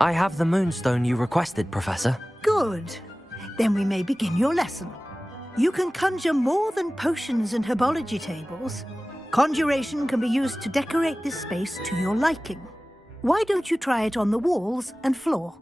I have the moonstone you requested, Professor. Good. Then we may begin your lesson. You can conjure more than potions and herbology tables. Conjuration can be used to decorate this space to your liking. Why don't you try it on the walls and floor?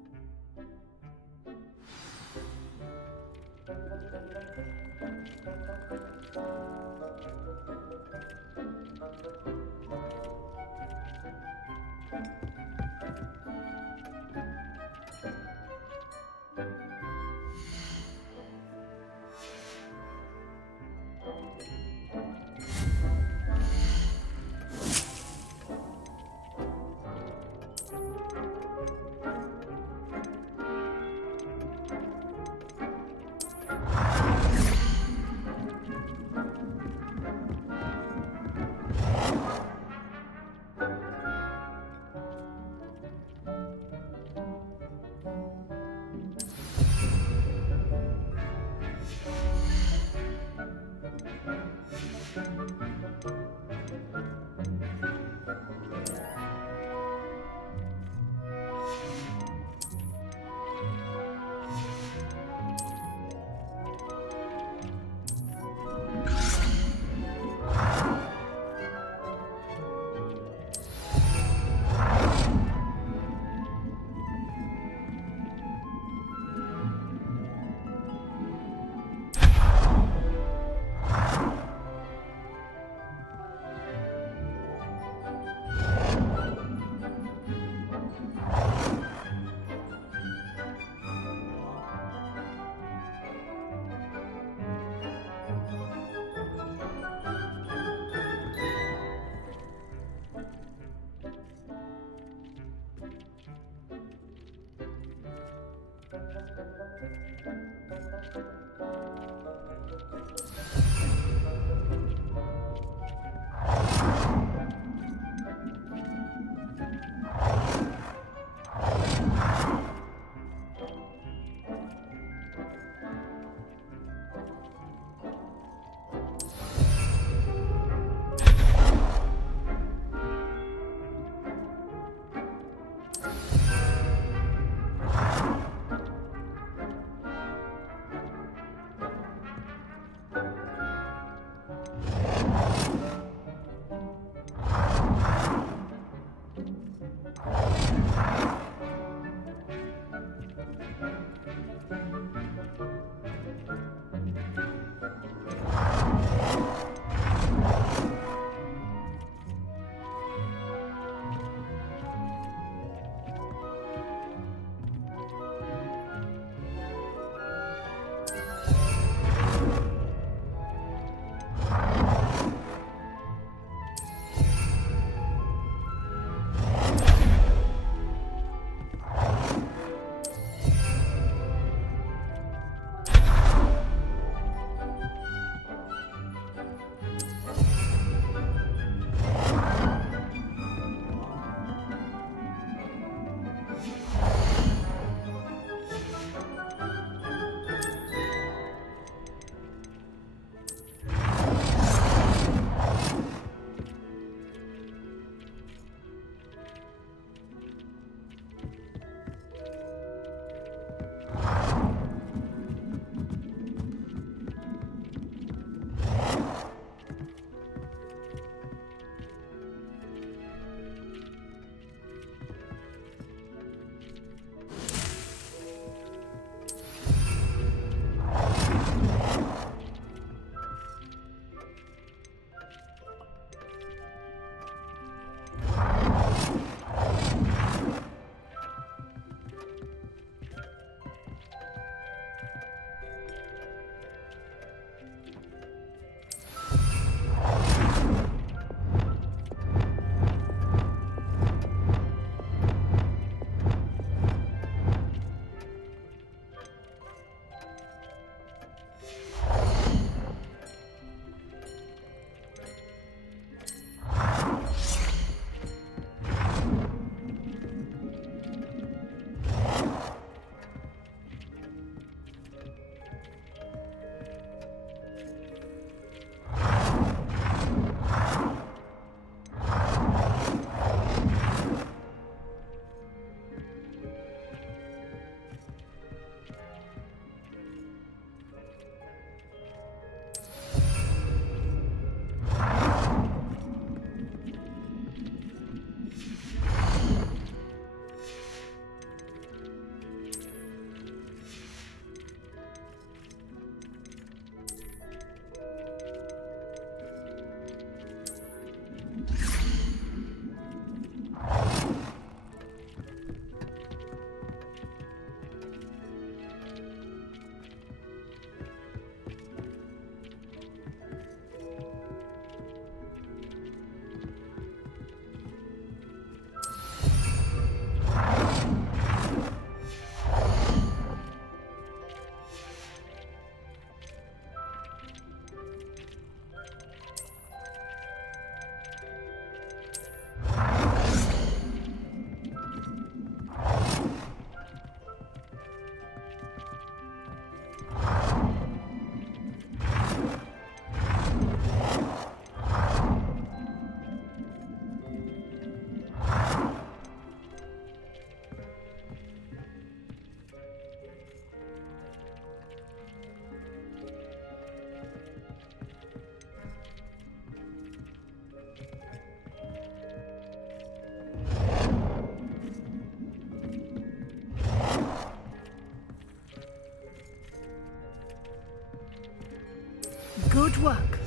Good work.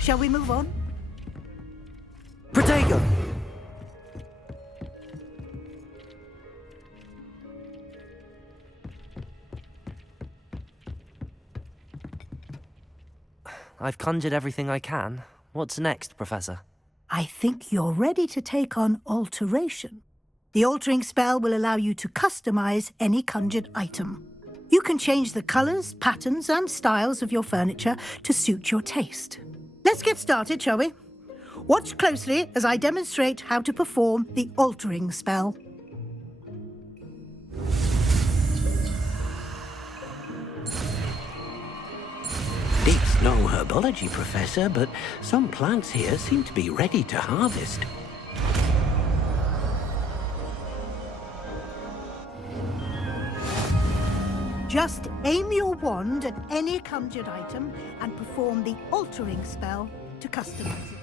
Shall we move on? Protego! I've conjured everything I can. What's next, Professor? I think you're ready to take on alteration. The altering spell will allow you to customize any conjured item. You can change the colors, patterns, and styles of your furniture to suit your taste. Let's get started, shall we? Watch closely as I demonstrate how to perform the altering spell. It's no herbology, Professor, but some plants here seem to be ready to harvest. Just aim your wand at any conjured item and perform the altering spell to customize it.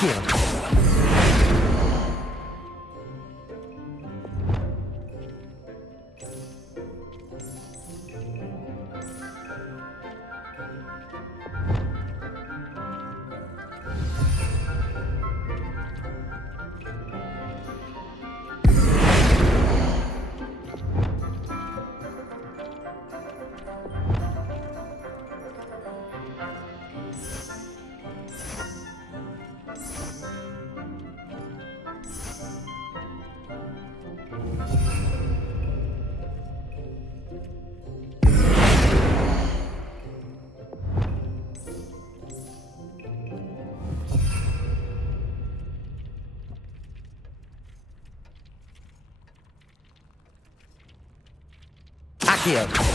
Accio! Accio!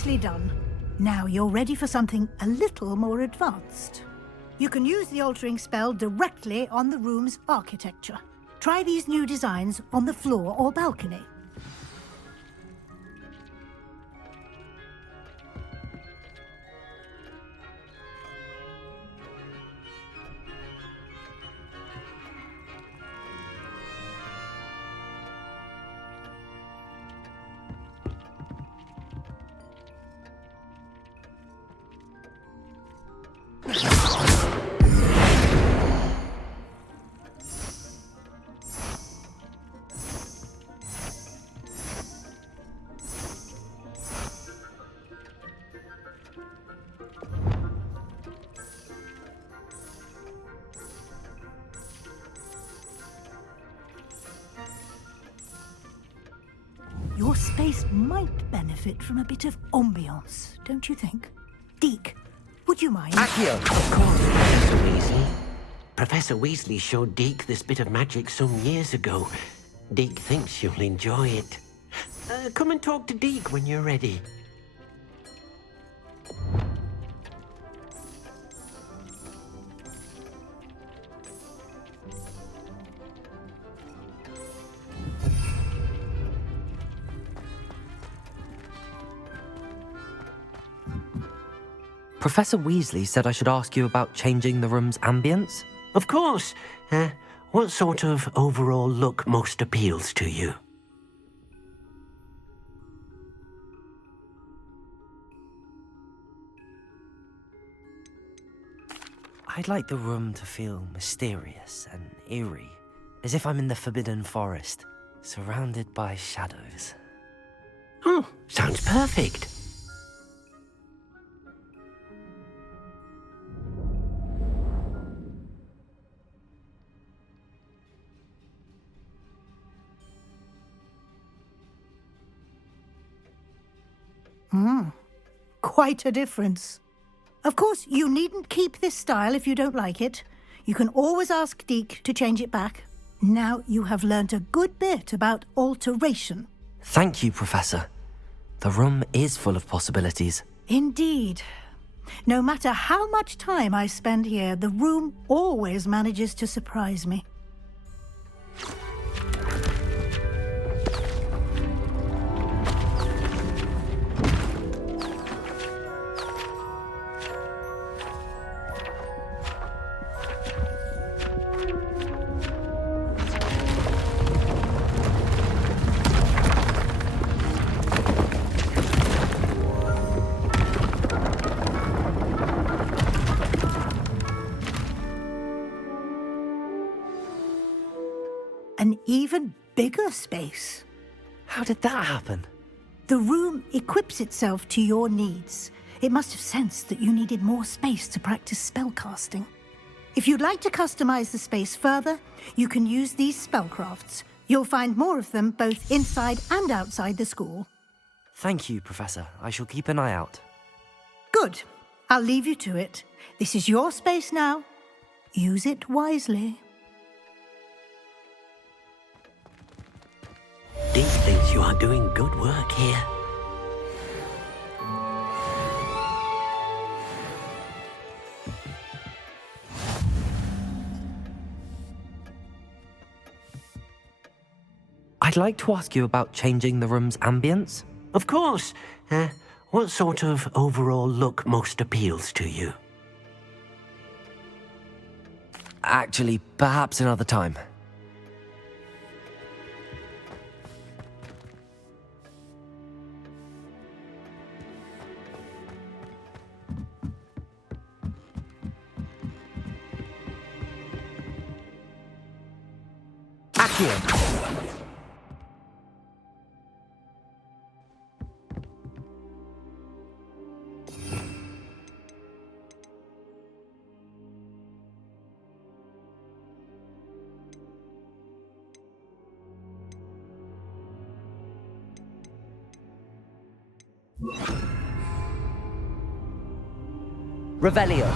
Nicely done. Now you're ready for something a little more advanced. You can use the altering spell directly on the room's architecture. Try these new designs on the floor or balcony. Your space might benefit from a bit of ambiance, don't you think? Deke, would you mind? Accio! Of course, Professor Weasley. Professor Weasley showed Deke this bit of magic some years ago. Deke thinks you'll enjoy it. Come and talk to Deke when you're ready. Professor Weasley said I should ask you about changing the room's ambience? Of course. What sort of overall look most appeals to you? I'd like the room to feel mysterious and eerie, as if I'm in the Forbidden Forest, surrounded by shadows. Oh, sounds perfect. Quite a difference. Of course, you needn't keep this style if you don't like it. You can always ask Deke to change it back. Now you have learnt a good bit about alteration. Thank you, Professor. The room is full of possibilities. Indeed. No matter how much time I spend here, the room always manages to surprise me. An even bigger space. How did that happen? The room equips itself to your needs. It must have sensed that you needed more space to practice spellcasting. If you'd like to customize the space further, you can use these spellcrafts. You'll find more of them both inside and outside the school. Thank you, Professor. I shall keep an eye out. Good. I'll leave you to it. This is your space now. Use it wisely. Deke thinks you are doing good work here. I'd like to ask you about changing the room's ambience. Of course. What sort of overall look most appeals to you? Actually, perhaps another time. Accio! Revelio.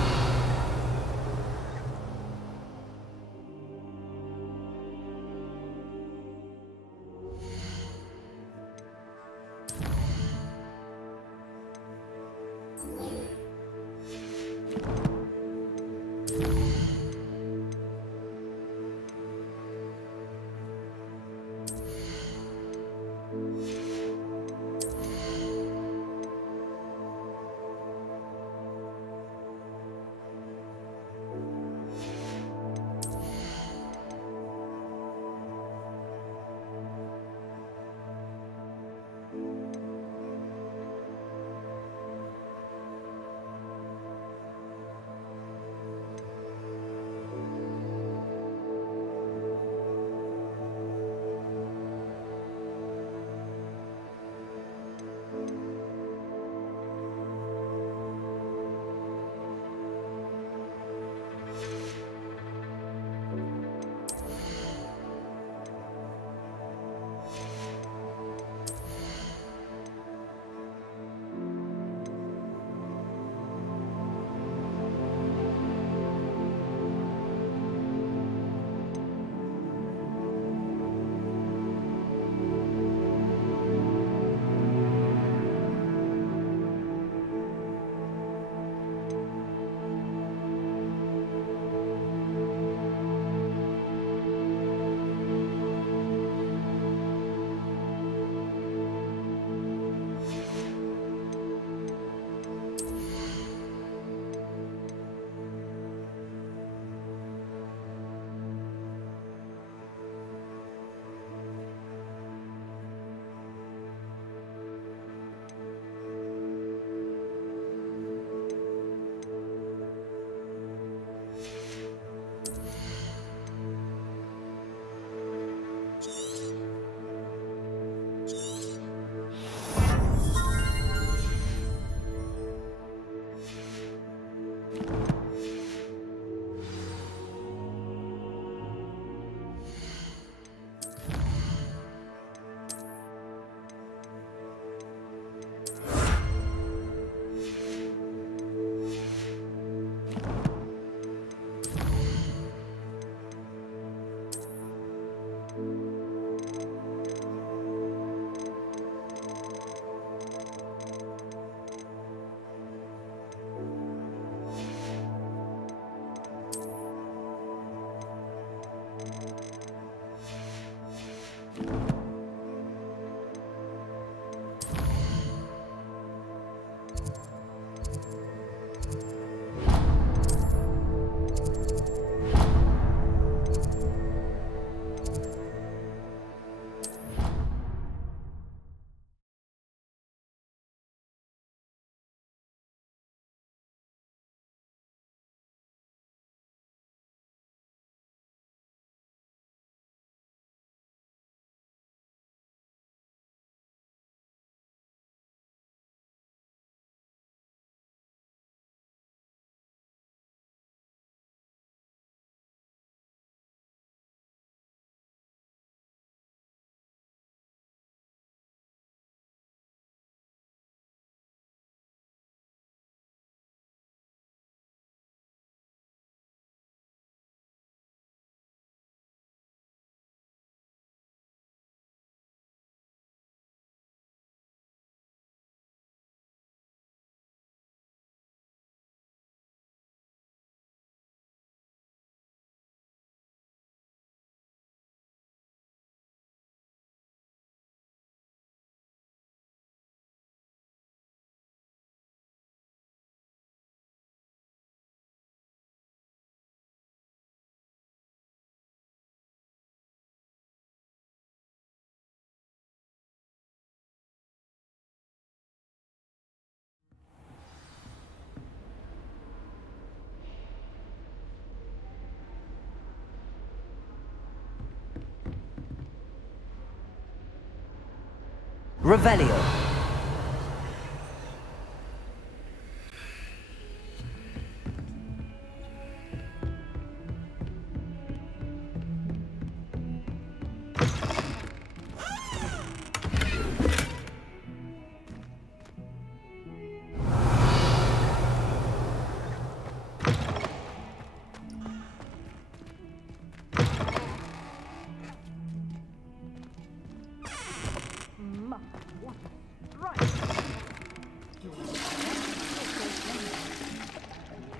Revelio.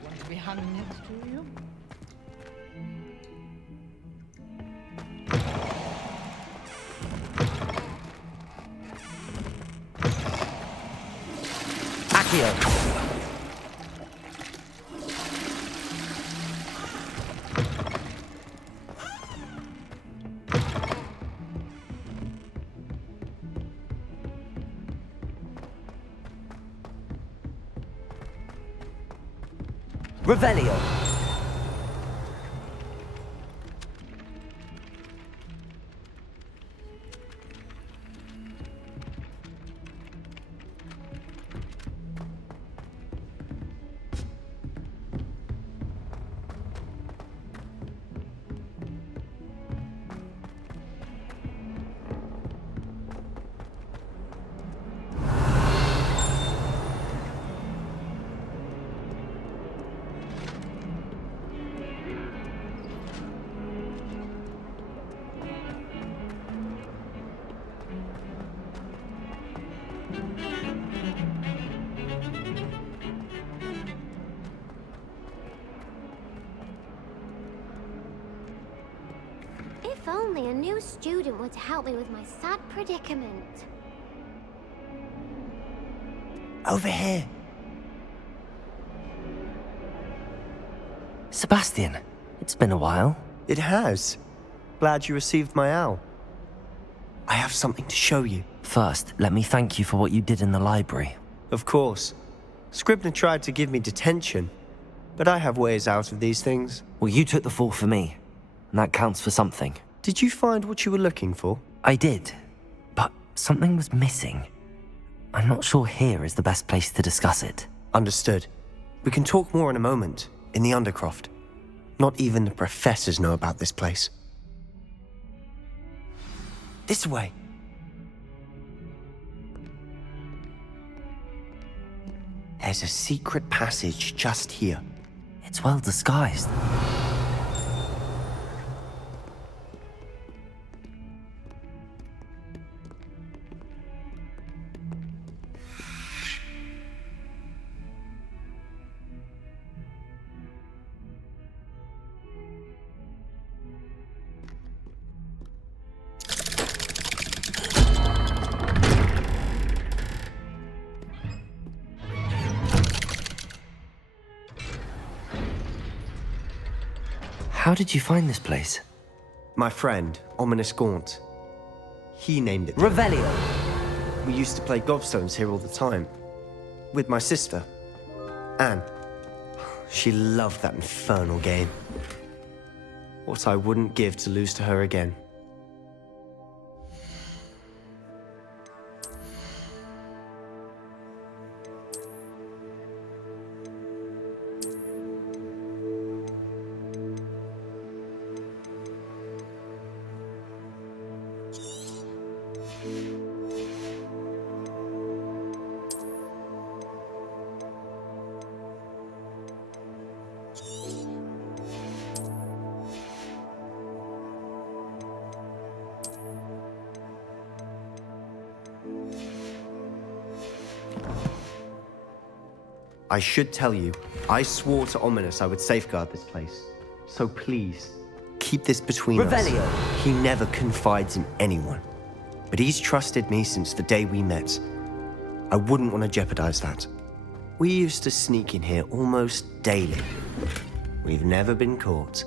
Want to be hung next to you? Accio. Revelio. If only a new student were to help me with my sad predicament. Over here. Sebastian, it's been a while. It has. Glad you received my owl. I have something to show you. First, let me thank you for what you did in the library. Of course. Scribner tried to give me detention, but I have ways out of these things. Well, you took the fall for me, and that counts for something. Did you find what you were looking for? I did, but something was missing. I'm not sure here is the best place to discuss it. Understood. We can talk more in a moment, in the Undercroft. Not even the professors know about this place. This way. There's a secret passage just here. It's well disguised. How did you find this place? My friend, Ominous Gaunt. He named it. Revelio. We used to play gobstones here all the time. With my sister, Anne. She loved that infernal game. What I wouldn't give to lose to her again. I should tell you, I swore to Ominous I would safeguard this place. So please, keep this between Revelio. us. He never confides in anyone. But he's trusted me since the day we met. I wouldn't want to jeopardize that. We used to sneak in here almost daily. We've never been caught.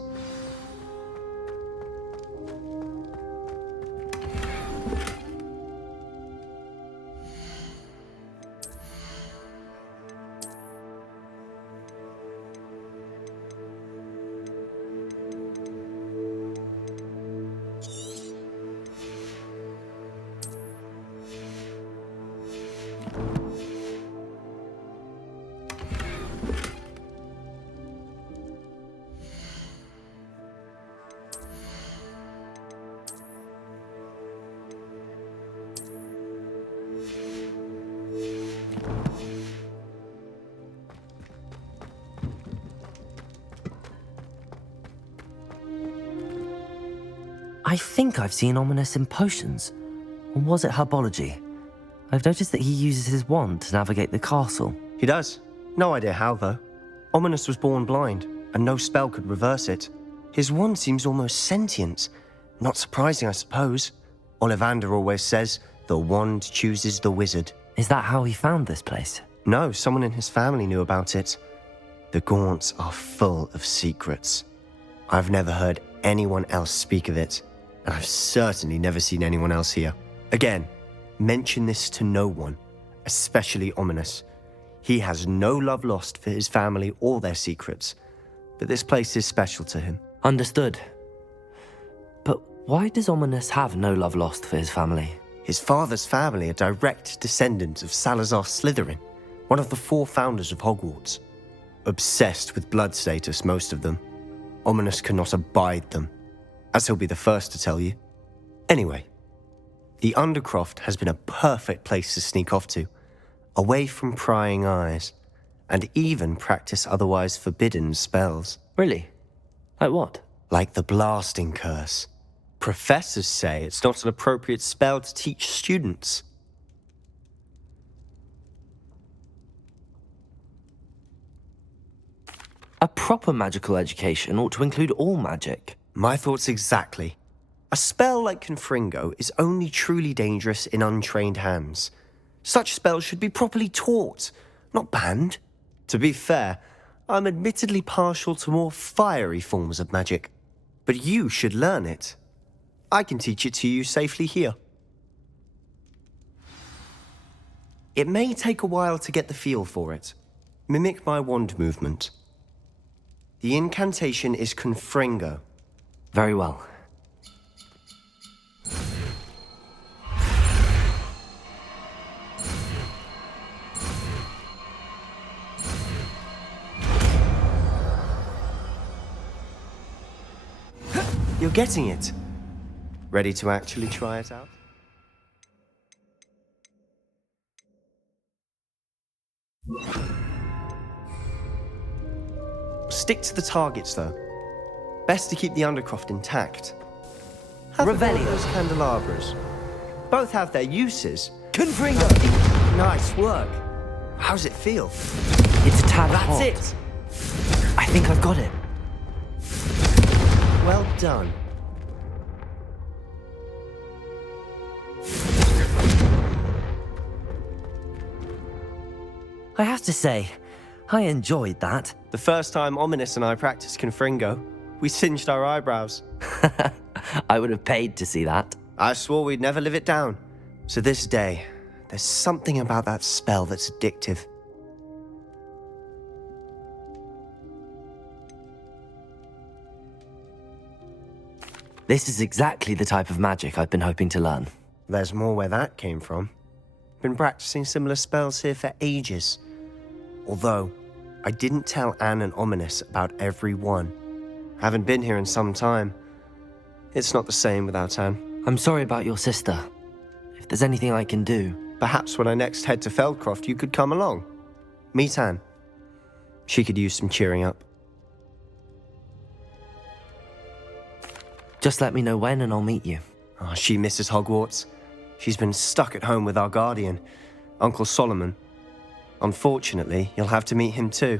I think I've seen Ominous in potions. Or was it herbology? I've noticed that he uses his wand to navigate the castle. He does. No idea how, though. Ominous was born blind, and no spell could reverse it. His wand seems almost sentient. Not surprising, I suppose. Ollivander always says, the wand chooses the wizard. Is that how he found this place? No, someone in his family knew about it. The Gaunts are full of secrets. I've never heard anyone else speak of it, and I've certainly never seen anyone else here. Again, mention this to no one, especially Ominous. He has no love lost for his family or their secrets, but this place is special to him. Understood. But why does Ominous have no love lost for his family? His father's family are direct descendants of Salazar Slytherin, one of the 4 founders of Hogwarts. Obsessed with blood status, most of them. Ominous cannot abide them, as he'll be the first to tell you. Anyway, the Undercroft has been a perfect place to sneak off to, away from prying eyes, and even practice otherwise forbidden spells. Really? Like what? Like the blasting curse. Professors say it's not an appropriate spell to teach students. A proper magical education ought to include all magic. My thoughts exactly. A spell like Confringo is only truly dangerous in untrained hands. Such spells should be properly taught, not banned. To be fair, I'm admittedly partial to more fiery forms of magic, but you should learn it. I can teach it to you safely here. It may take a while to get the feel for it. Mimic my wand movement. The incantation is Confringo. Very well. You're getting it. Ready to actually try it out? Stick to the targets, though. Best to keep the Undercroft intact. Have a go at those candelabras. Both have their uses. Confringo! Nice work. How's it feel? It's a tad hot. That's it. I think I've got it. Well done. I have to say, I enjoyed that. The first time Ominous and I practiced Confringo, we singed our eyebrows. I would have paid to see that. I swore we'd never live it down. To this day, there's something about that spell that's addictive. This is exactly the type of magic I've been hoping to learn. There's more where that came from. Been practicing similar spells here for ages. Although, I didn't tell Anne and Ominous about every one. Haven't been here in some time. It's not the same without Anne. I'm sorry about your sister. If there's anything I can do... Perhaps when I next head to Feldcroft, you could come along. Meet Anne. She could use some cheering up. Just let me know when and I'll meet you. Oh, she misses Hogwarts. She's been stuck at home with our guardian, Uncle Solomon. Unfortunately, you'll have to meet him too.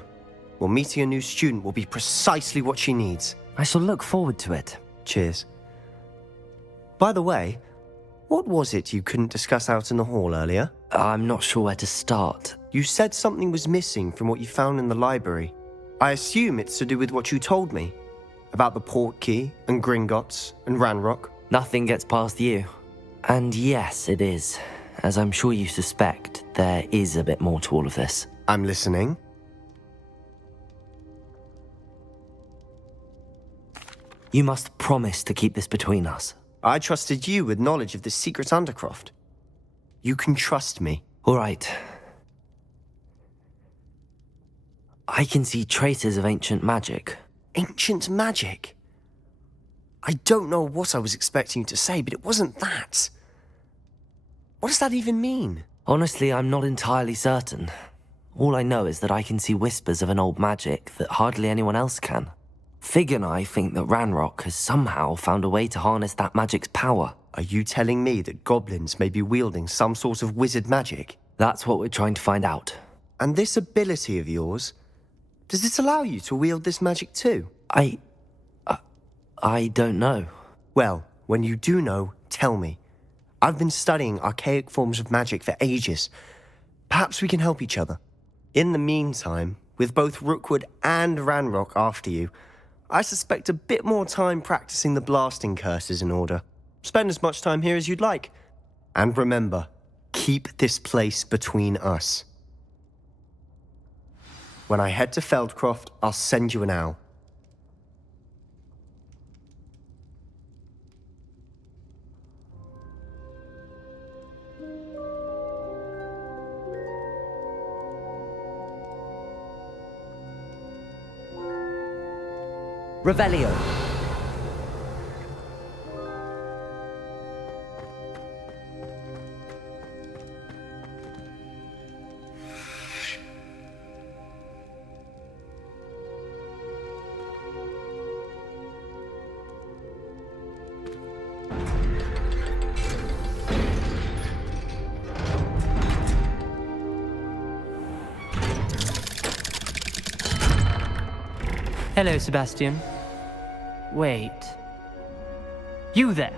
Well, meeting a new student will be precisely what she needs. I shall look forward to it. Cheers. By the way, what was it you couldn't discuss out in the hall earlier? I'm not sure where to start. You said something was missing from what you found in the library. I assume it's to do with what you told me. About the Portkey, and Gringotts, and Ranrock. Nothing gets past you. And yes, it is. As I'm sure you suspect, there is a bit more to all of this. I'm listening. You must promise to keep this between us. I trusted you with knowledge of the secret Undercroft. You can trust me. All right. I can see traces of ancient magic. Ancient magic? I don't know what I was expecting you to say, but it wasn't that. What does that even mean? Honestly, I'm not entirely certain. All I know is that I can see whispers of an old magic that hardly anyone else can. Fig and I think that Ranrock has somehow found a way to harness that magic's power. Are you telling me that goblins may be wielding some sort of wizard magic? That's what we're trying to find out. And this ability of yours, does it allow you to wield this magic too? I don't know. Well, when you do know, tell me. I've been studying archaic forms of magic for ages. Perhaps we can help each other. In the meantime, with both Rookwood and Ranrock after you, I suspect a bit more time practicing the blasting curse is in order. Spend as much time here as you'd like. And remember, keep this place between us. When I head to Feldcroft, I'll send you an owl. Revelio. Hello, Sebastian. Wait. You there?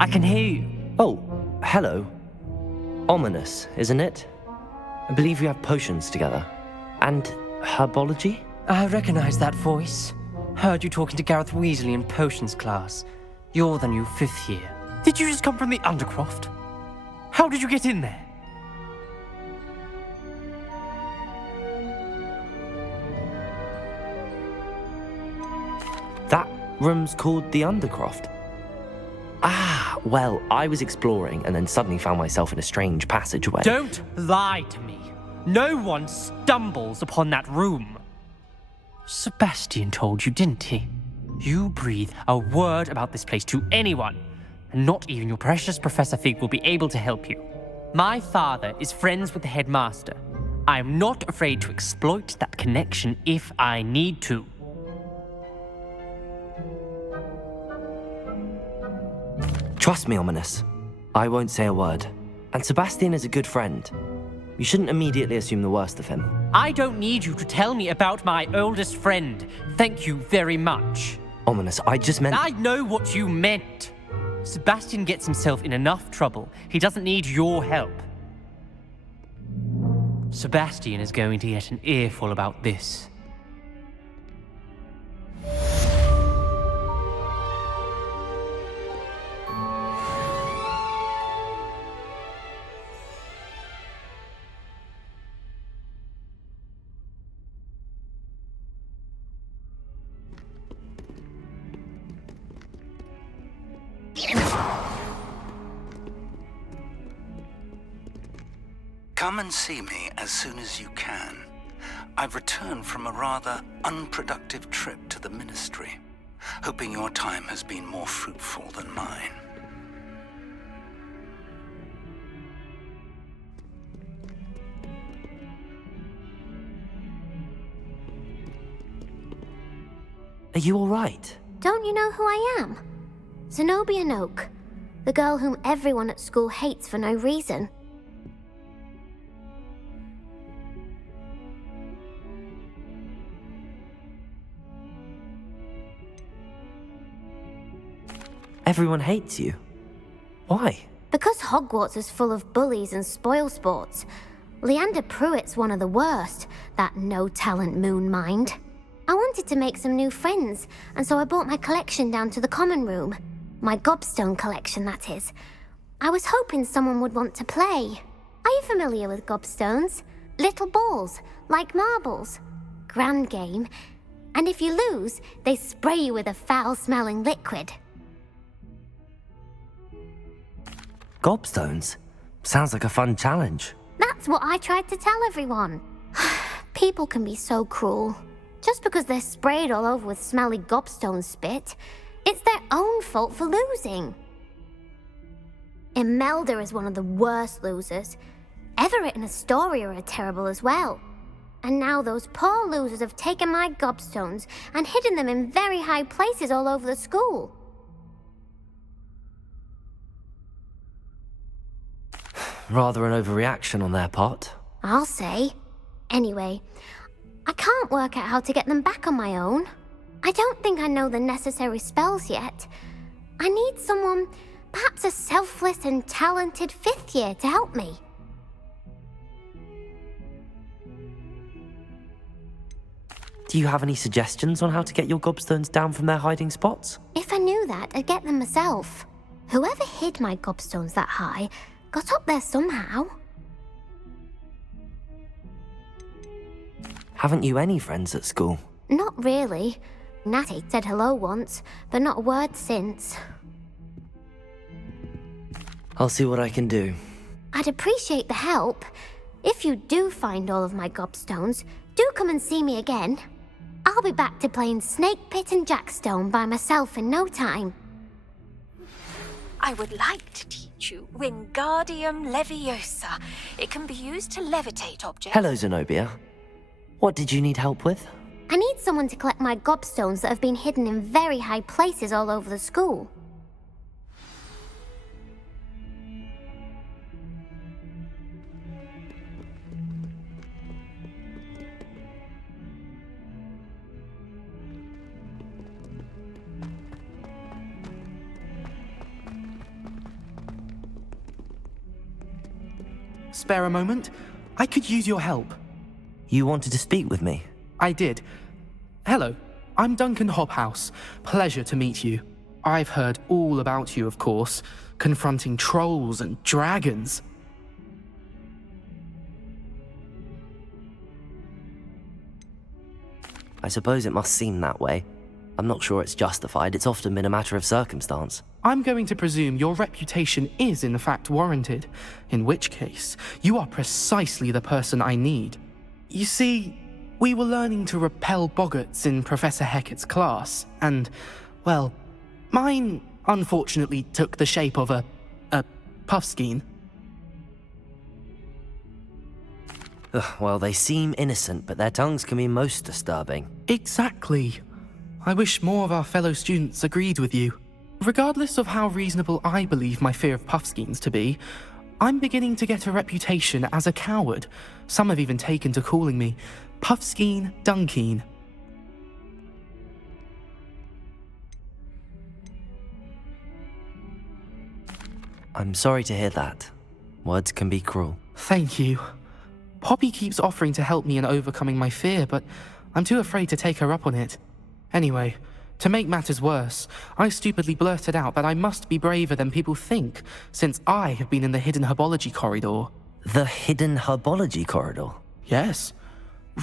I can hear you. Oh, hello. Ominous, isn't it? I believe we have potions together. And herbology? I recognize that voice. Heard you talking to Gareth Weasley in potions class. You're the new 5th year. Did you just come from the Undercroft? How did you get in there? That room's called the Undercroft. Ah, well, I was exploring and then suddenly found myself in a strange passageway. Don't lie to me. No one stumbles upon that room. Sebastian told you, didn't he? You breathe a word about this place to anyone, and not even your precious Professor Fig will be able to help you. My father is friends with the headmaster. I am not afraid to exploit that connection if I need to. Trust me, Ominous. I won't say a word. And Sebastian is a good friend. You shouldn't immediately assume the worst of him. I don't need you to tell me about my oldest friend. Thank you very much. Ominous, I just meant... I know what you meant. Sebastian gets himself in enough trouble. He doesn't need your help. Sebastian is going to get an earful about this. Come and see me as soon as you can. I've returned from a rather unproductive trip to the Ministry, hoping your time has been more fruitful than mine. Are you all right? Don't you know who I am? Zenobia Noak, the girl whom everyone at school hates for no reason. Everyone hates you. Why? Because Hogwarts is full of bullies and spoilsports. Leander Pruitt's one of the worst, that no-talent moon mind. I wanted to make some new friends, and so I brought my collection down to the common room. My gobstone collection, that is. I was hoping someone would want to play. Are you familiar with gobstones? Little balls, like marbles. Grand game. And if you lose, they spray you with a foul-smelling liquid. Gobstones? Sounds like a fun challenge. That's what I tried to tell everyone. People can be so cruel. Just because they're sprayed all over with smelly gobstone spit, it's their own fault for losing. Imelda is one of the worst losers. Everett and Astoria are terrible as well. And now those poor losers have taken my gobstones and hidden them in very high places all over the school. Rather an overreaction on their part. I'll say. Anyway, I can't work out how to get them back on my own. I don't think I know the necessary spells yet. I need someone, perhaps a selfless and talented 5th year to help me. Do you have any suggestions on how to get your gobstones down from their hiding spots? If I knew that, I'd get them myself. Whoever hid my gobstones that high got up there somehow. Haven't you any friends at school? Not really. Natty said hello once, but not a word since. I'll see what I can do. I'd appreciate the help. If you do find all of my gobstones, do come and see me again. I'll be back to playing Snake Pit and Jackstone by myself in no time. I would like to teach you Wingardium Leviosa. It can be used to levitate objects. Hello, Zenobia. What did you need help with? I need someone to collect my gobstones that have been hidden in very high places all over the school. Spare a moment? I could use your help. You wanted to speak with me? I did. Hello, I'm Duncan Hobhouse. Pleasure to meet you. I've heard all about you, of course, confronting trolls and dragons. I suppose it must seem that way. I'm not sure it's justified. It's often been a matter of circumstance. I'm going to presume your reputation is in fact warranted, in which case, you are precisely the person I need. You see, we were learning to repel boggarts in Professor Hecat's class, and, well, mine unfortunately took the shape of a puffskein. Well, they seem innocent, but their tongues can be most disturbing. Exactly. I wish more of our fellow students agreed with you. Regardless of how reasonable I believe my fear of puffskeins to be, I'm beginning to get a reputation as a coward. Some have even taken to calling me Puffskeen Dunkeen. I'm sorry to hear that. Words can be cruel. Thank you. Poppy keeps offering to help me in overcoming my fear, but I'm too afraid to take her up on it. Anyway, to make matters worse, I stupidly blurted out that I must be braver than people think, since I have been in the hidden herbology corridor. The hidden herbology corridor? Yes.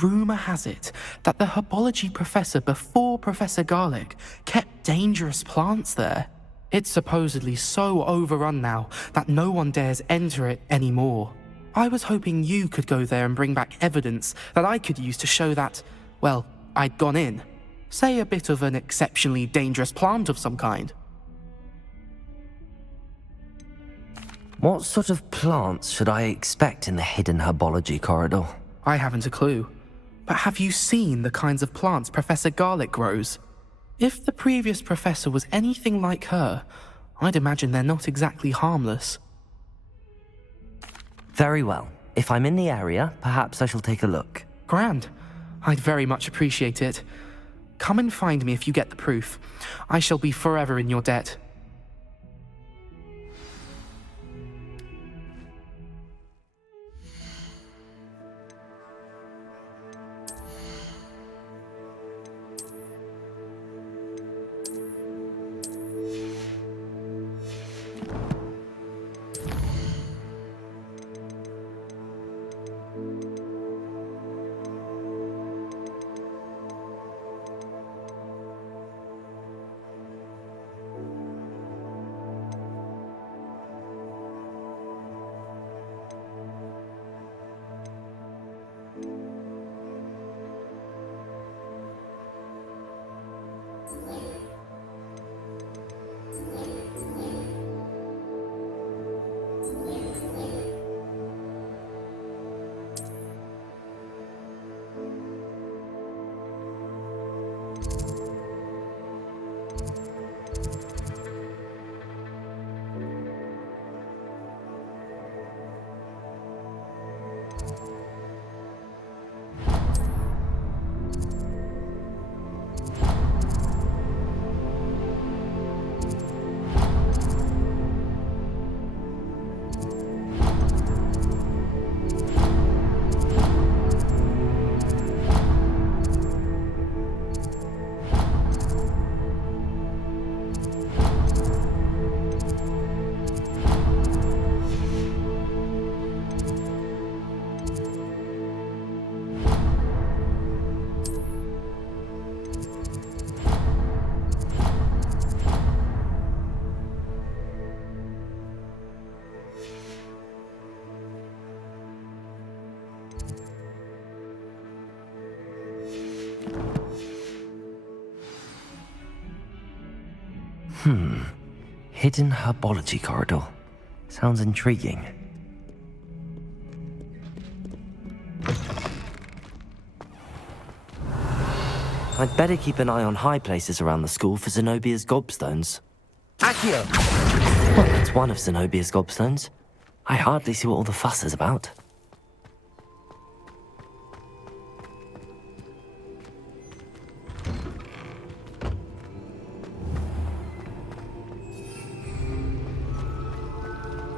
Rumour has it that the herbology professor before Professor Garlic kept dangerous plants there. It's supposedly so overrun now that no one dares enter it anymore. I was hoping you could go there and bring back evidence that I could use to show that, well, I'd gone in. Say a bit of an exceptionally dangerous plant of some kind. What sort of plants should I expect in the hidden herbology corridor? I haven't a clue. But have you seen the kinds of plants Professor Garlic grows? If the previous professor was anything like her, I'd imagine they're not exactly harmless. Very well. If I'm in the area, perhaps I shall take a look. Grand. I'd very much appreciate it. Come and find me if you get the proof. I shall be forever in your debt. Hidden herbology corridor. Sounds intriguing. I'd better keep an eye on high places around the school for Zenobia's gobstones. Accio! Well, that's one of Zenobia's gobstones. I hardly see what all the fuss is about.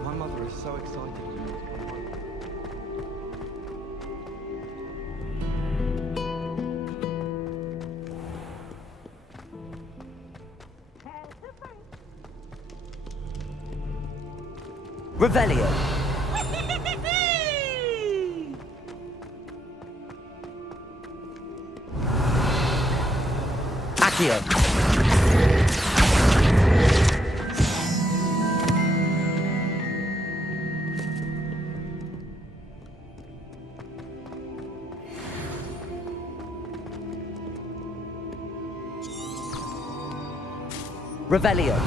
My mother is so excited. Revelio! Accio! Revelio!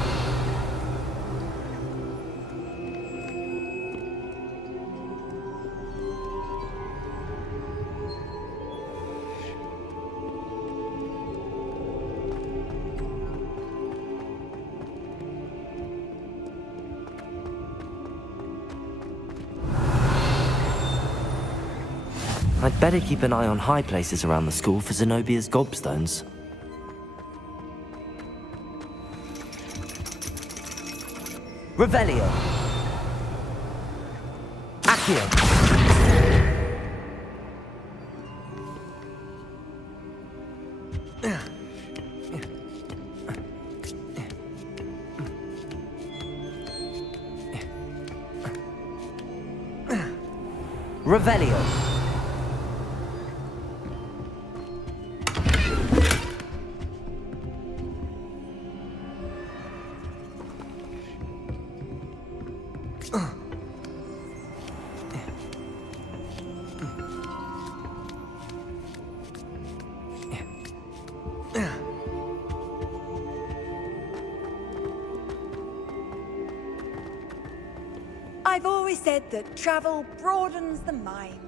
I'd better keep an eye on high places around the school for Zenobia's gobstones. Revelio! Accio! Revelio! I've always said that travel broadens the mind.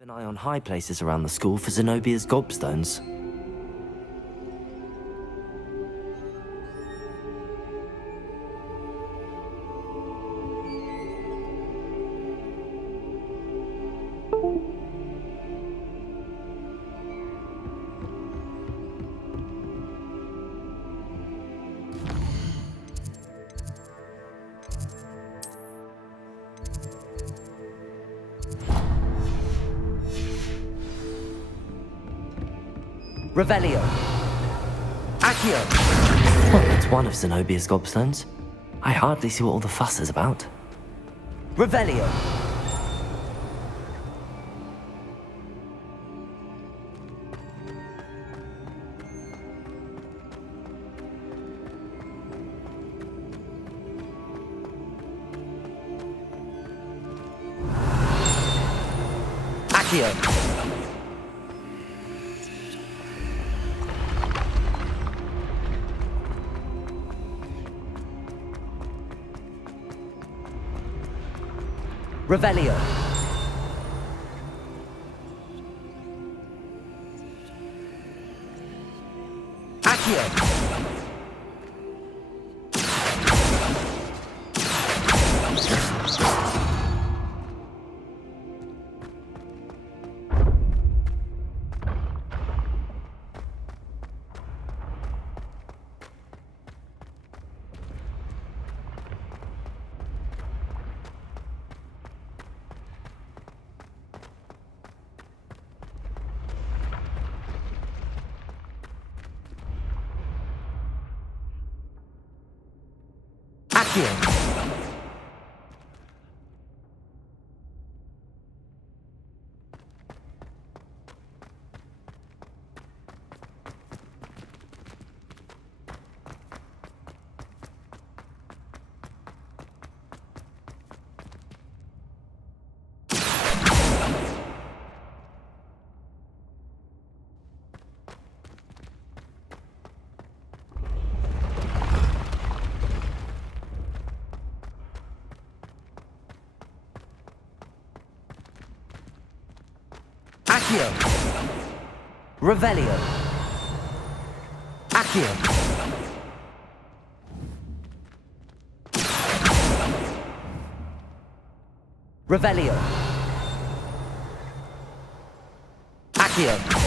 An eye on high places around the school for Zenobia's gobstones. Revelio! Accio! Well, It's one of Zenobia's gobstones. I hardly see what all the fuss is about. Revelio. Accio. Revelio. Accio. Accio. Accio. Revelio. Accio. Revelio. Accio.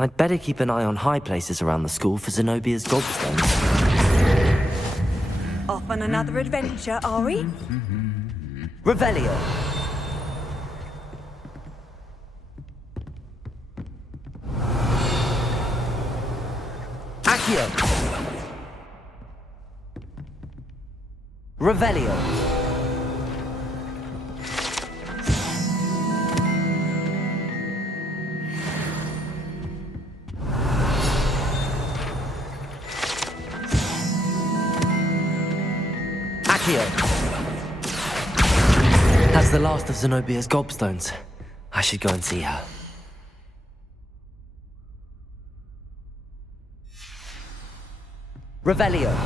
I'd better keep an eye on high places around the school for Zenobia's gobstones. Off on another adventure, are we? Revelio. Accio. Revelio. That's the last of Zenobia's gobstones. I should go and see her. Revelio.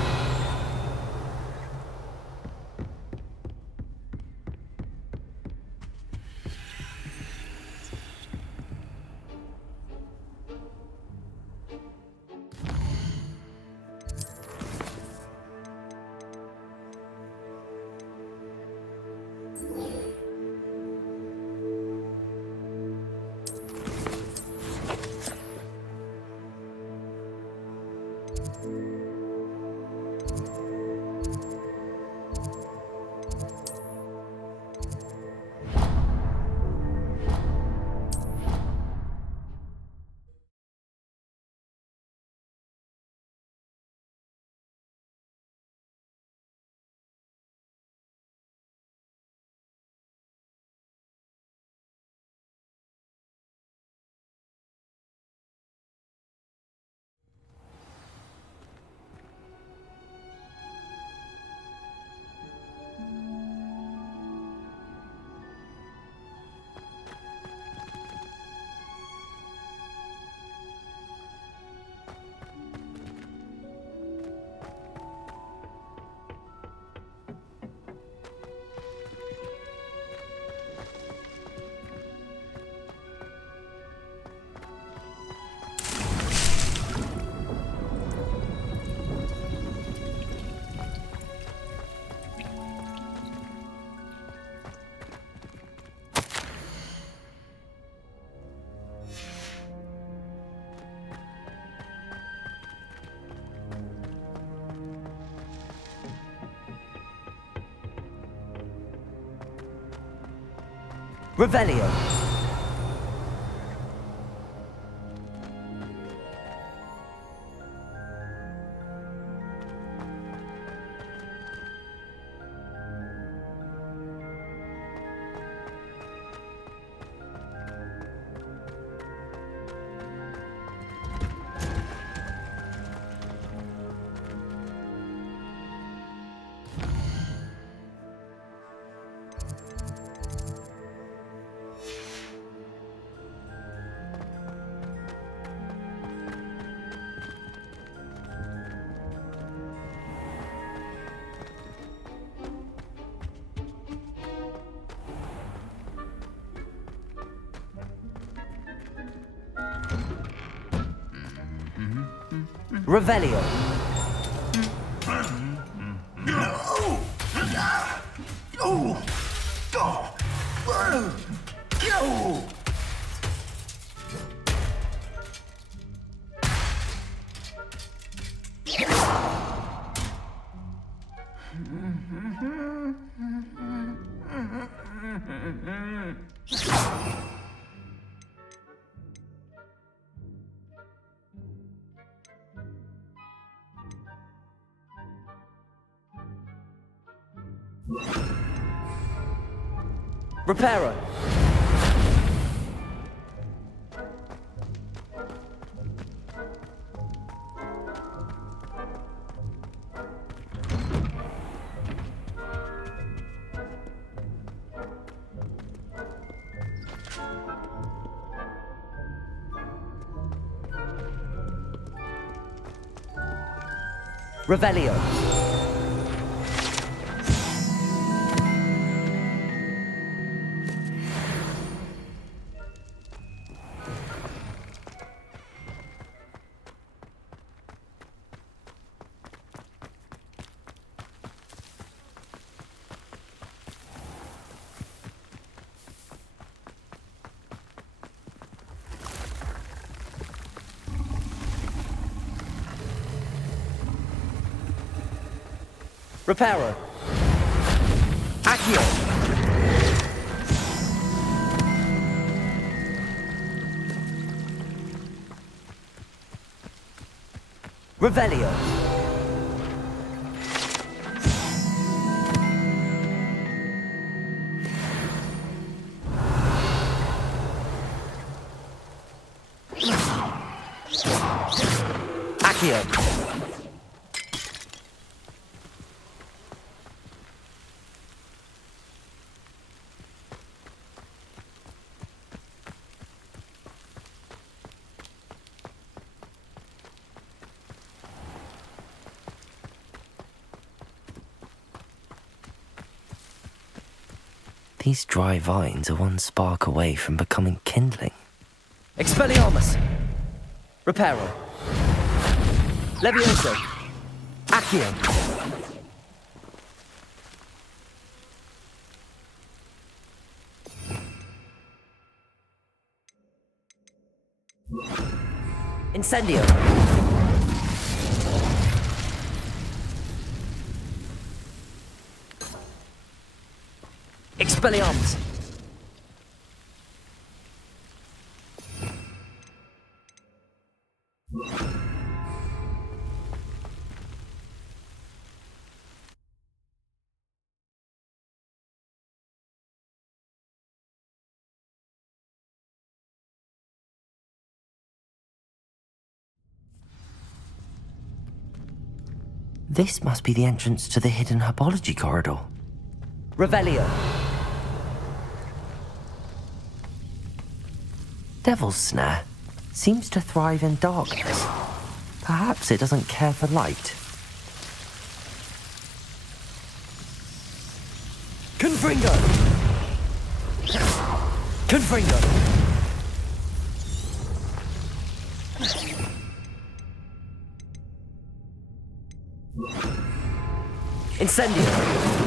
Revelio. Revelio. Reparo. Revelio. Reparo. Accio. Revelio. Accio. These dry vines are one spark away from becoming kindling. Expelliarmus! Reparo. Levioso. Accio. Incendio. Expelliarmus. This must be the entrance to the hidden herbology corridor. Revelio. Devil's Snare seems to thrive in darkness. Perhaps it doesn't care for light. Confringo! Confringo! Incendio!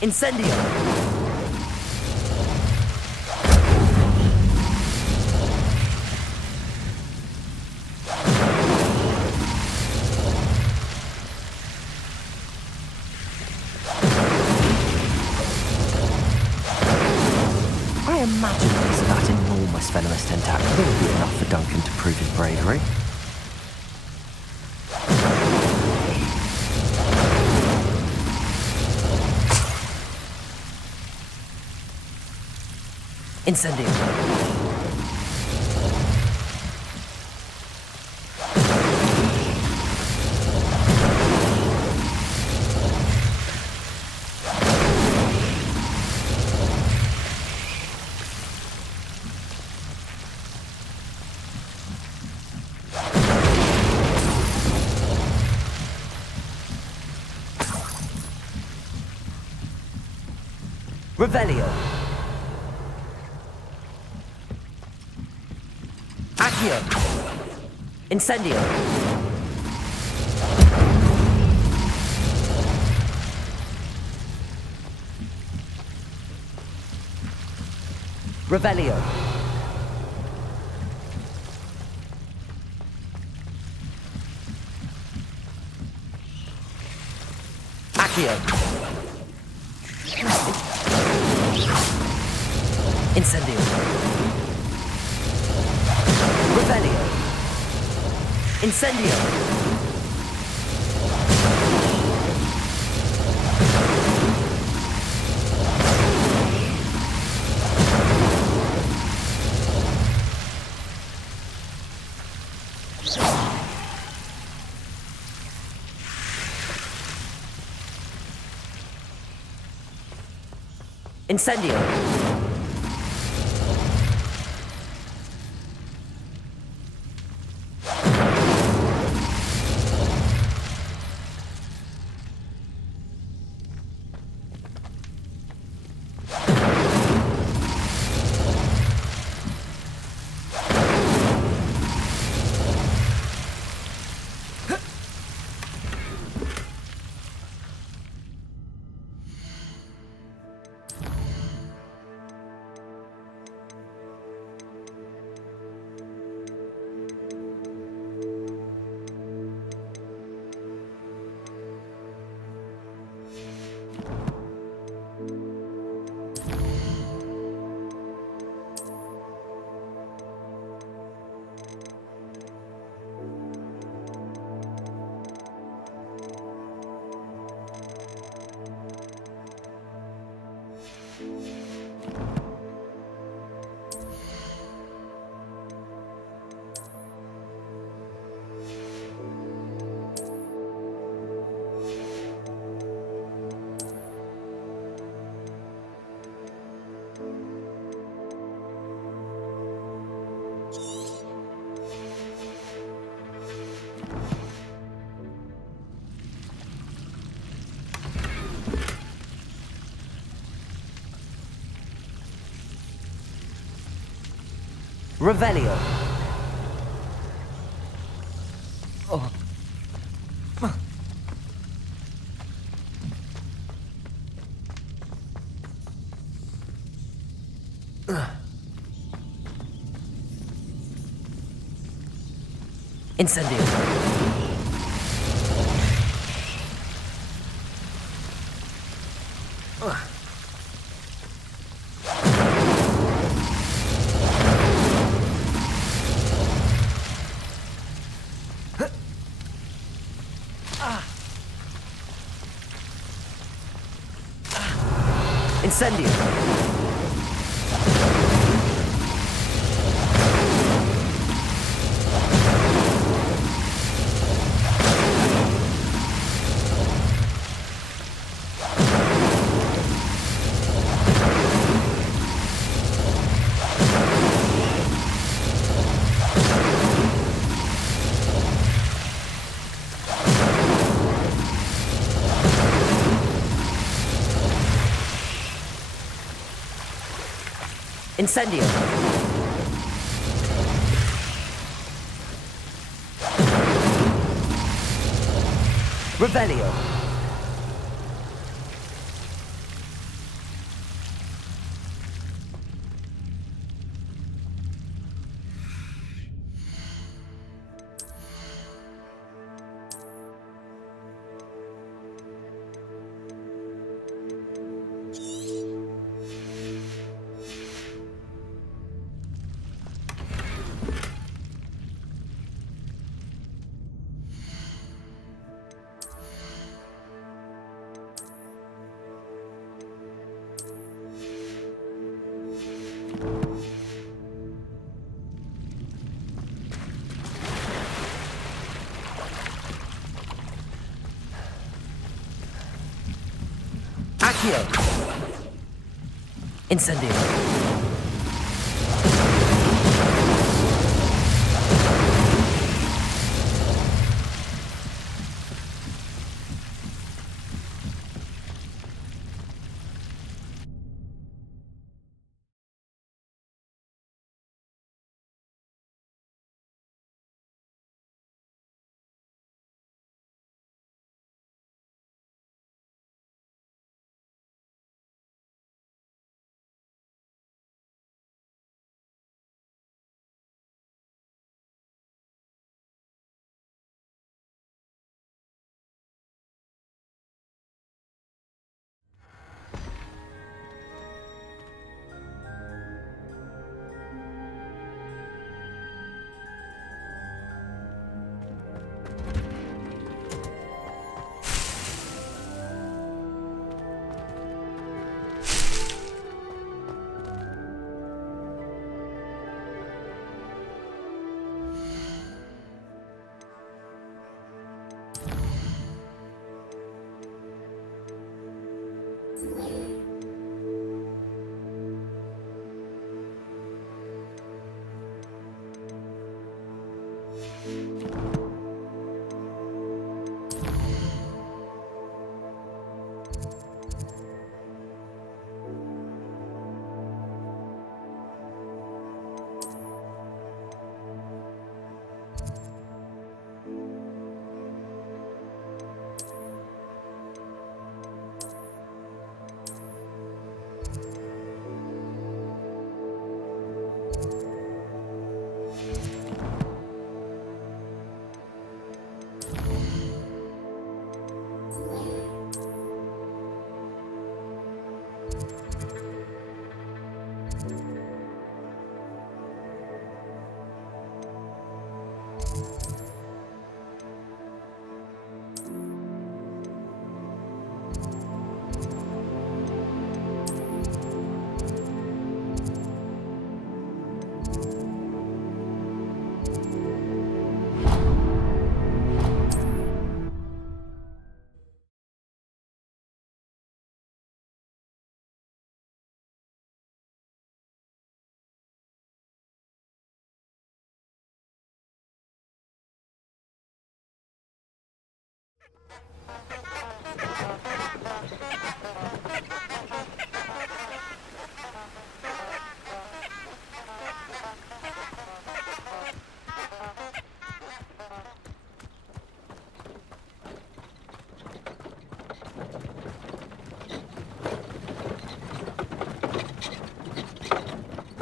Incendio! I imagine a piece of that enormous venomous tentacle will be enough for Duncan to prove his bravery. Incendio! Revelio! Accio! Incendio! Revelio! Accio! Incendio! Revelio! Incendio! Incendio! Revelio! Oh. Incendio! Incendio! Incendio! Revelio! Accio! Incendio!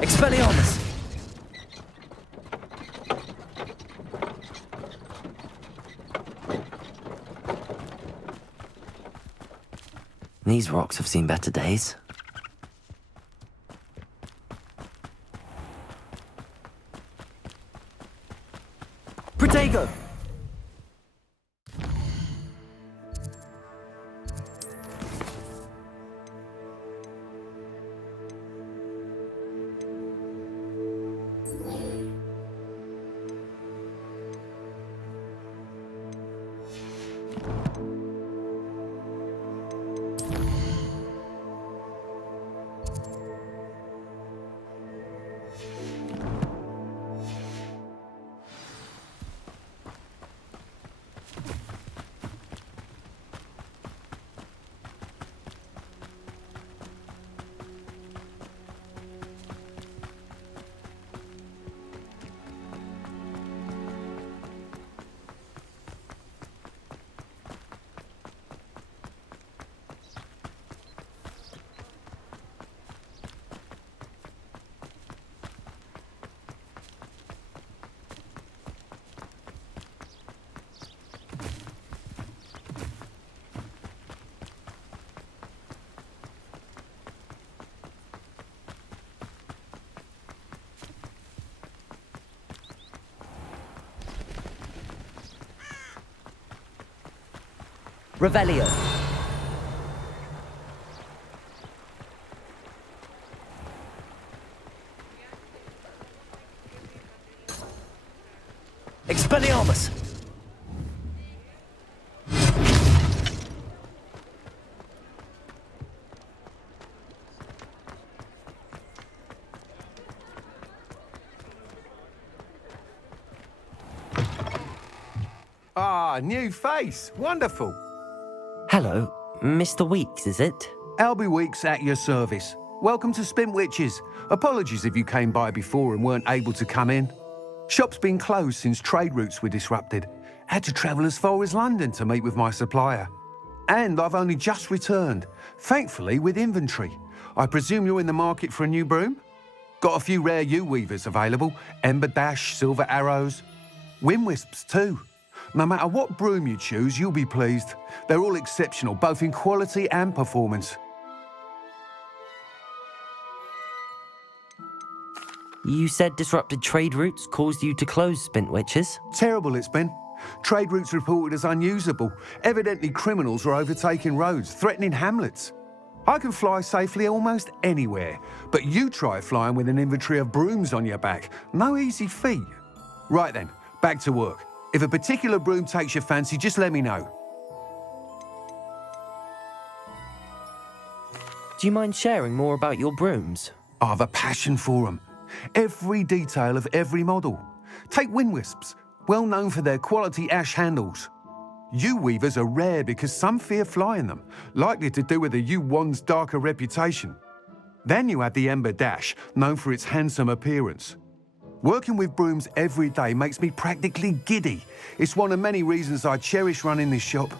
Expelliarmus! These rocks have seen better days. Protego! Revelio. Expelliarmus. Ah, new face. Wonderful. Hello, Mr. Weeks, is it? Albie Weeks at your service. Welcome to Spintwitches. Apologies if you came by before and weren't able to come in. Shop's been closed since trade routes were disrupted. Had to travel as far as London to meet with my supplier. And I've only just returned, thankfully with inventory. I presume you're in the market for a new broom? Got a few rare U-weavers available. Ember Dash, Silver Arrows. Wind Wisps too. No matter what broom you choose, you'll be pleased. They're all exceptional, both in quality and performance. You said disrupted trade routes caused you to close Spintwitches? Terrible it's been. Trade routes reported as unusable. Evidently criminals were overtaking roads, threatening hamlets. I can fly safely almost anywhere, but you try flying with an inventory of brooms on your back. No easy feat. Right then, back to work. If a particular broom takes your fancy, just let me know. Do you mind sharing more about your brooms? I have a passion for them. Every detail of every model. Take Wind Wisps, well known for their quality ash handles. U-weavers are rare because some fear flying them, likely to do with the U-wand's darker reputation. Then you have the Ember Dash, known for its handsome appearance. Working with brooms every day makes me practically giddy. It's one of many reasons I cherish running this shop.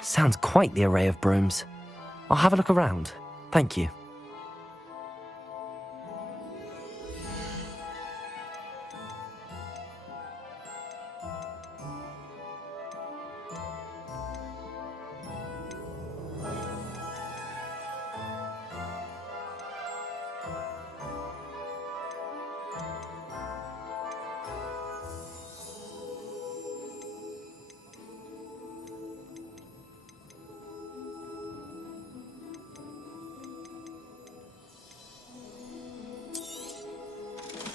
Sounds quite the array of brooms. I'll have a look around. Thank you.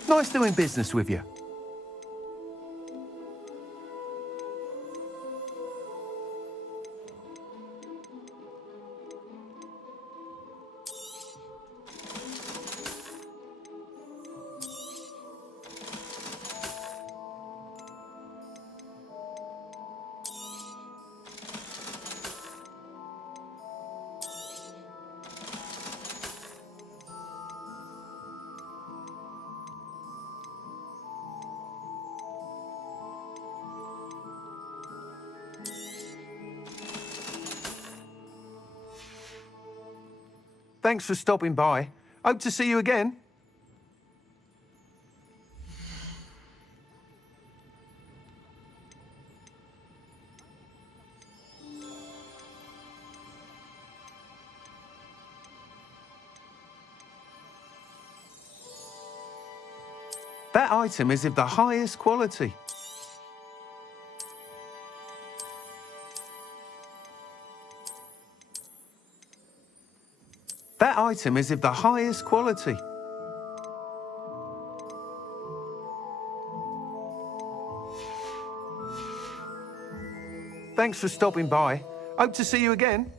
Nice doing business with you. Thanks for stopping by. Hope to see you again. That item is of the highest quality. That item is of the highest quality. Thanks for stopping by. Hope to see you again.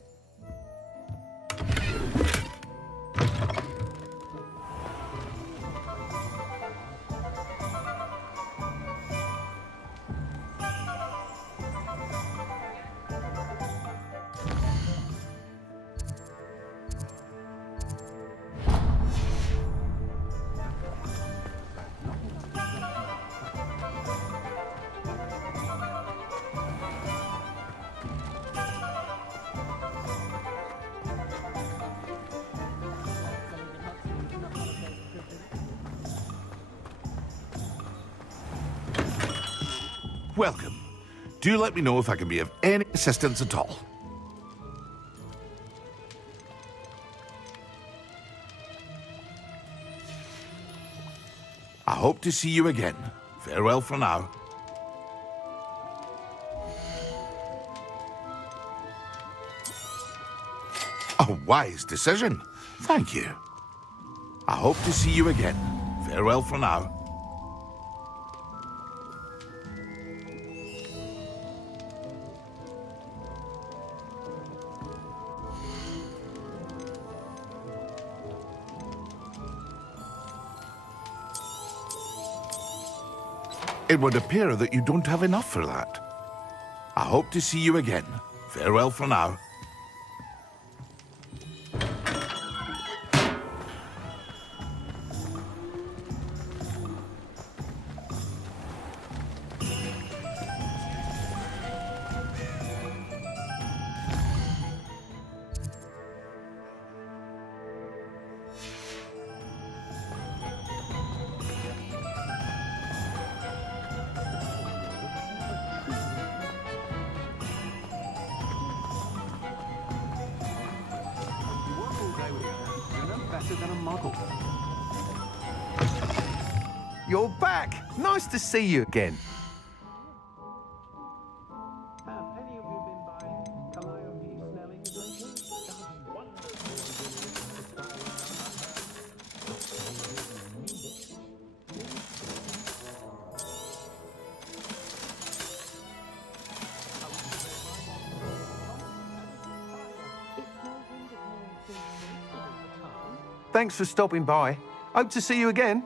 Welcome. Do let me know if I can be of any assistance at all. I hope to see you again. Farewell for now. A wise decision. Thank you. I hope to see you again. Farewell for now. It would appear that you don't have enough for that. I hope to see you again. Farewell for now. You're back! Nice to see you again. Thanks for stopping by. Hope to see you again.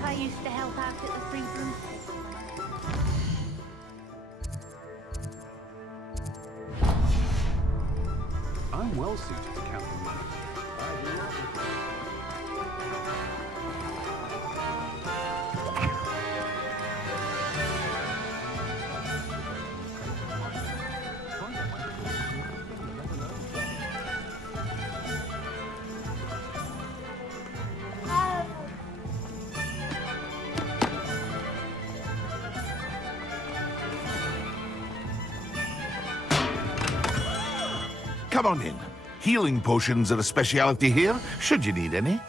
I used to help out at the Freedom. I'm well suited to counting money. Come on in. Healing potions are a speciality here, should you need any.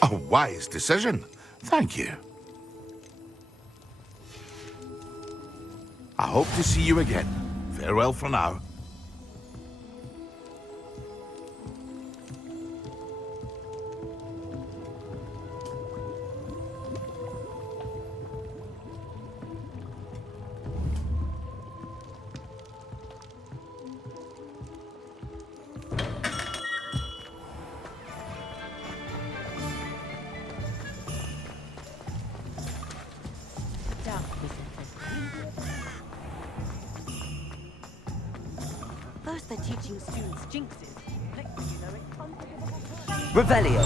A wise decision. Thank you. I hope to see you again. Farewell for now. First they're teaching students jinxes. Next thing you know, it's unforgivable. Revelio.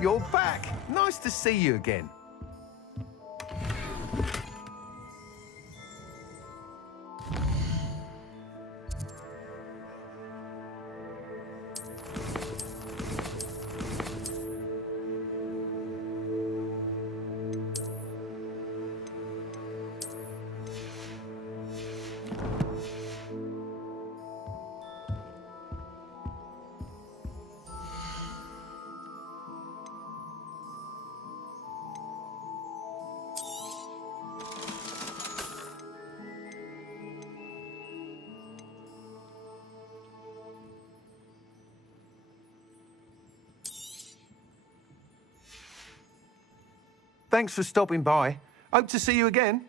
You're back! Nice to see you again. Thanks for stopping by. Hope to see you again.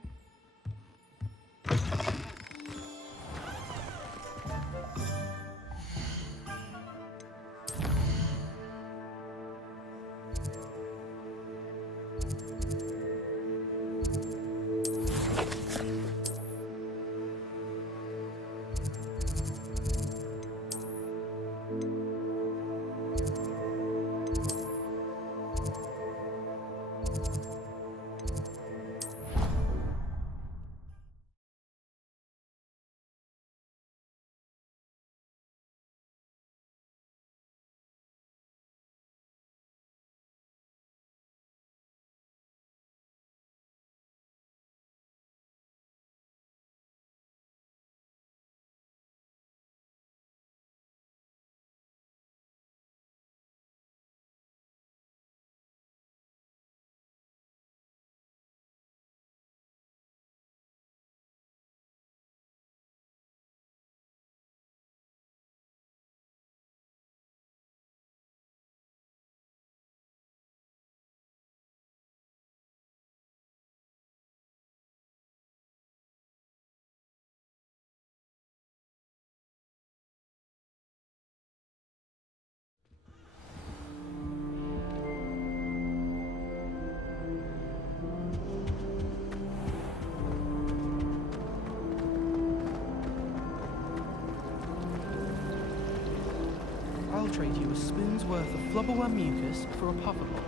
I'll trade you a spoon's worth of flubberworm mucus for a puffer ball.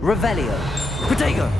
Revelio. Protego.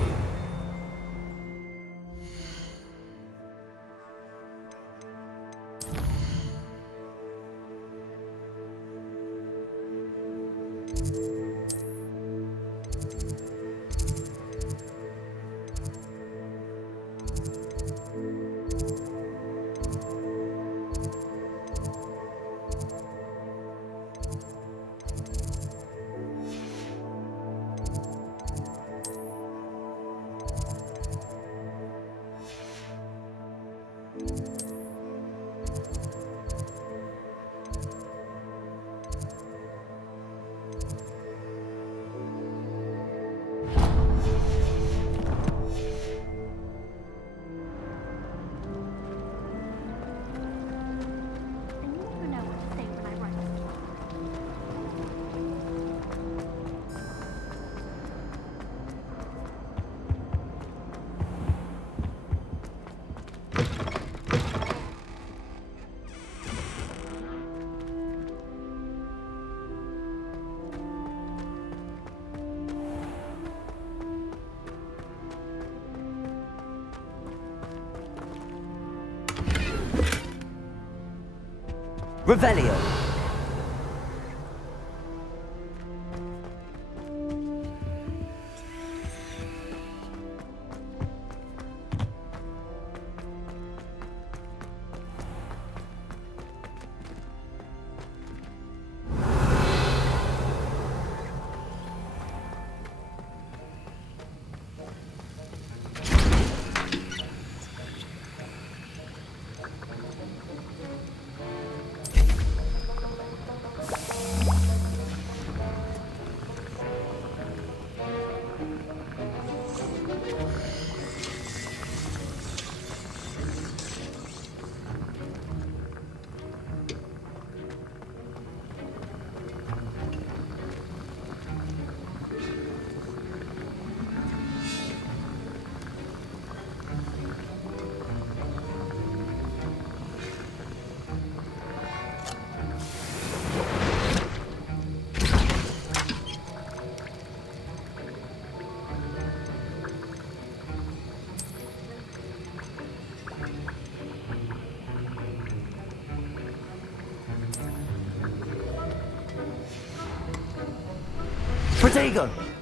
Revelio. Protego.